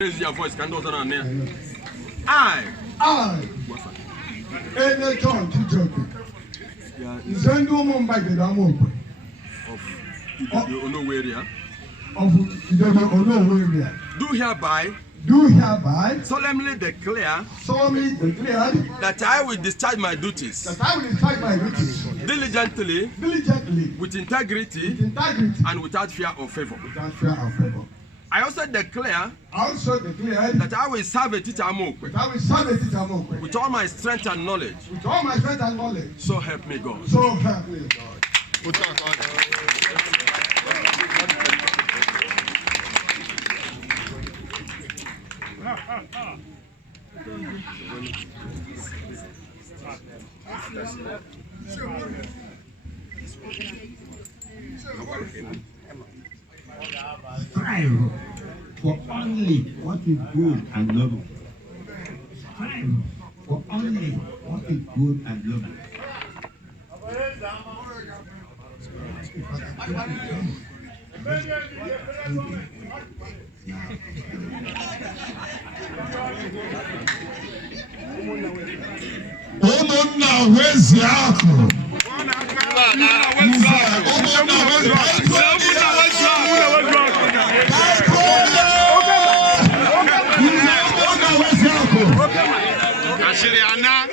Raise your voice, can do that on there. I, any John Tijoke, Zendu Mumbai the Amokwe of Onyia area, of the Onyia area, do hereby solemnly declare that I will discharge my duties diligently, with integrity, and without fear or favor. I also declare that I will serve Etiti Amokwe with all my strength and knowledge. So help me God. Strive for only what is good and noble. Strive for only what is good and noble. Ashiriana.